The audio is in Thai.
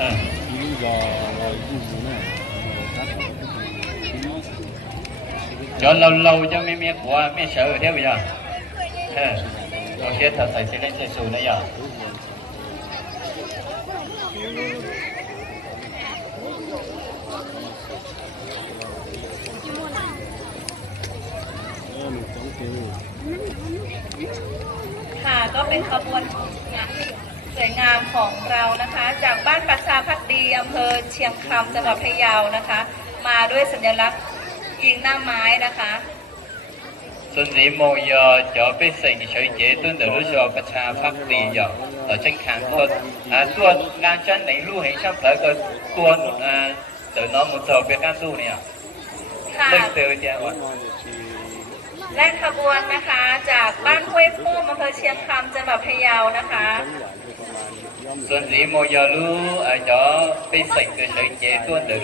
ทีนี้ยุ่จนเราเราจะไม่มีหัวไม่เชื่อเท่าไหร่เออเราเชื่อถ้าใส่เส้นเส้นสูนะยาค่ะก็เป็นขบวน สวยงามของเรานะคะ จากบ้านประชาพักดีอำเภอเชียงคำจังหวัดพะเยานะคะ มาด้วยสัญลักษณ์ยิงหน้าไม้นะคะ xuân sĩ mô giờ cho biết sinh sự chế tuân từ lúc cho bạch cha phát đi giờ ở trên kháng tuần à tuần ngang chân này lưu hình sắp tới cái tuần à từ nó một giờ biết can tu nè ค่ะ lên từ nhà mà และขบวนนะคะจากบ้านห้วยพุ่มอำเภอเชียงคำจังหวัดพะเยานะคะ xuân sĩ mô giờ lưu ở cho biết sinh cái sự chế tuân từ